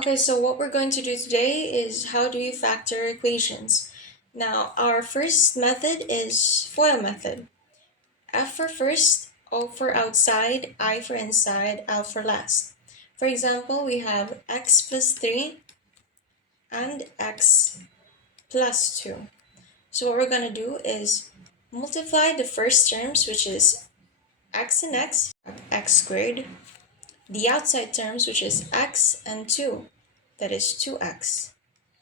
Okay, so what we're going to do today is how do you factor equations. Now, our first method is FOIL method. F for first, O for outside, I for inside, L for last. For example, we have x plus 3 and x plus 2. So what we're going to do is multiply the first terms, which is x and x squared, the outside terms, which is x and 2, that is 2x.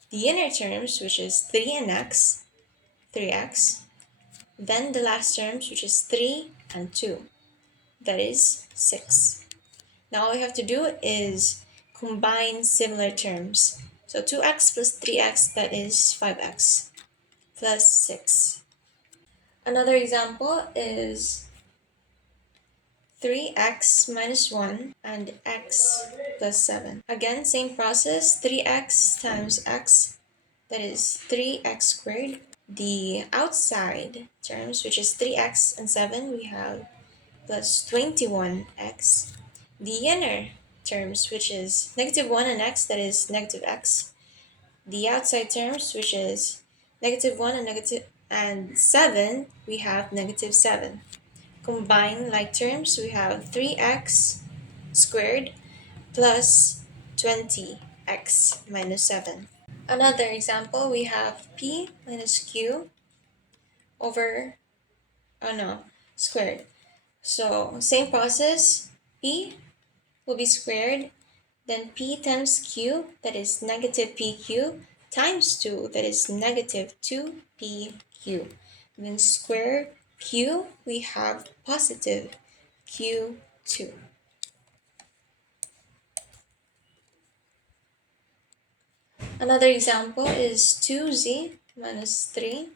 The inner terms, which is 3 and x, 3x. Then the last terms, which is 3 and 2, that is 6. Now all we have to do is combine similar terms. So 2x plus 3x, that is 5x, plus 6. Another example is 3x minus 1 and x plus 7. Again, same process, 3x times x, that is 3x squared. The outside terms, which is 3x and 7, we have plus 21x. The inner terms, which is negative 1 and x, that is negative x. The outside terms, which is negative 1 and 7, we have negative 7. Combine like terms, we have 3x squared plus 20x minus 7. Another example, we have p minus q over, squared. So same process, p will be squared, then p times q, that is negative pq, times 2, that is negative 2pq. Then square q, we have positive q2. Another example is 2z minus 3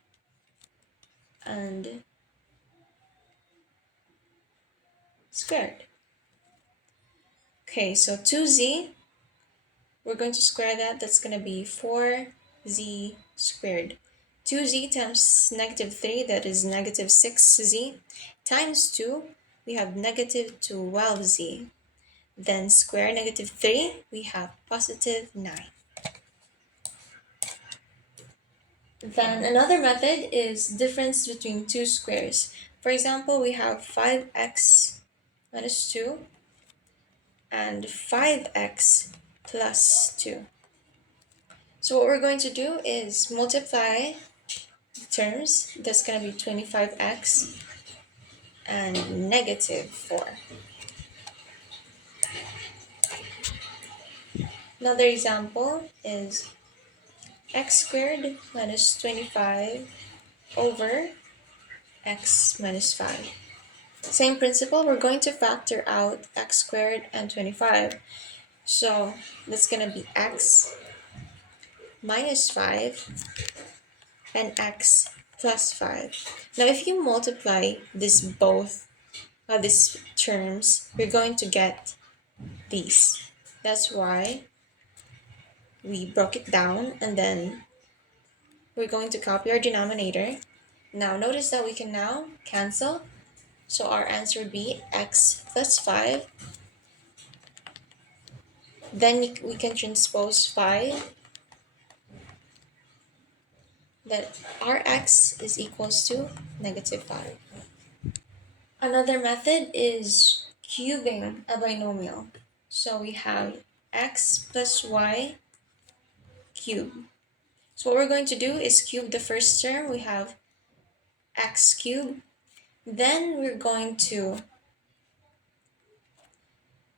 and squared. Okay, so 2z, we're going to square that. That's going to be 4z squared. 2z times negative 3, that is negative 6z, times 2, we have negative 12z. Then square negative 3, we have positive 9. Then another method is difference between two squares. For example, we have 5x minus 2 and 5x plus 2. So what we're going to do is multiply the terms. That's going to be 25x and negative 4. Another example is x squared minus 25 over x minus 5. Same principle, we're going to factor out x squared and 25. So that's going to be x minus 5 and x plus 5. Now if you multiply these terms, you're going to get these. That's why we broke it down, and then we're going to copy our denominator. Now notice that we can now cancel. So our answer would be x plus 5. Then we can transpose 5. That our x is equals to negative 5. Another method is cubing a binomial. So we have x plus y cubed. So what we're going to do is cube the first term. We have x cubed. Then we're going to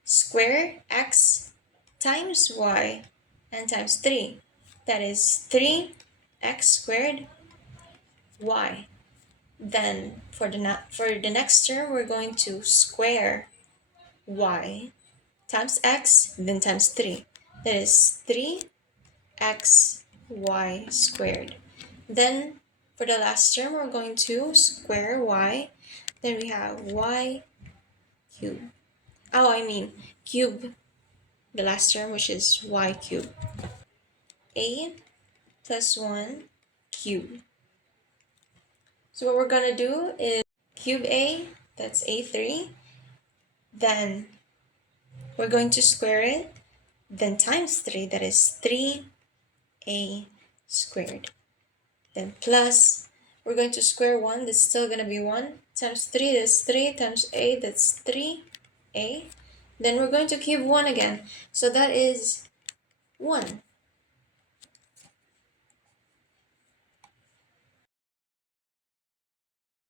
square x times y and times 3. That is 3x squared y. Then for the next term, we're going to square y times x, then times 3. That is 3xy squared. Then for the last term, we're going to square y. Then we have y cubed. Cube the last term, which is y cubed. A plus 1 cubed. So what we're going to do is cube a, that's a3. Then we're going to square it. then times 3, that is 3a squared. Then plus, we're going to square 1, that's still going to be 1, times 3, that's 3, times a, that's 3a. Then we're going to cube 1 again, so that is 1.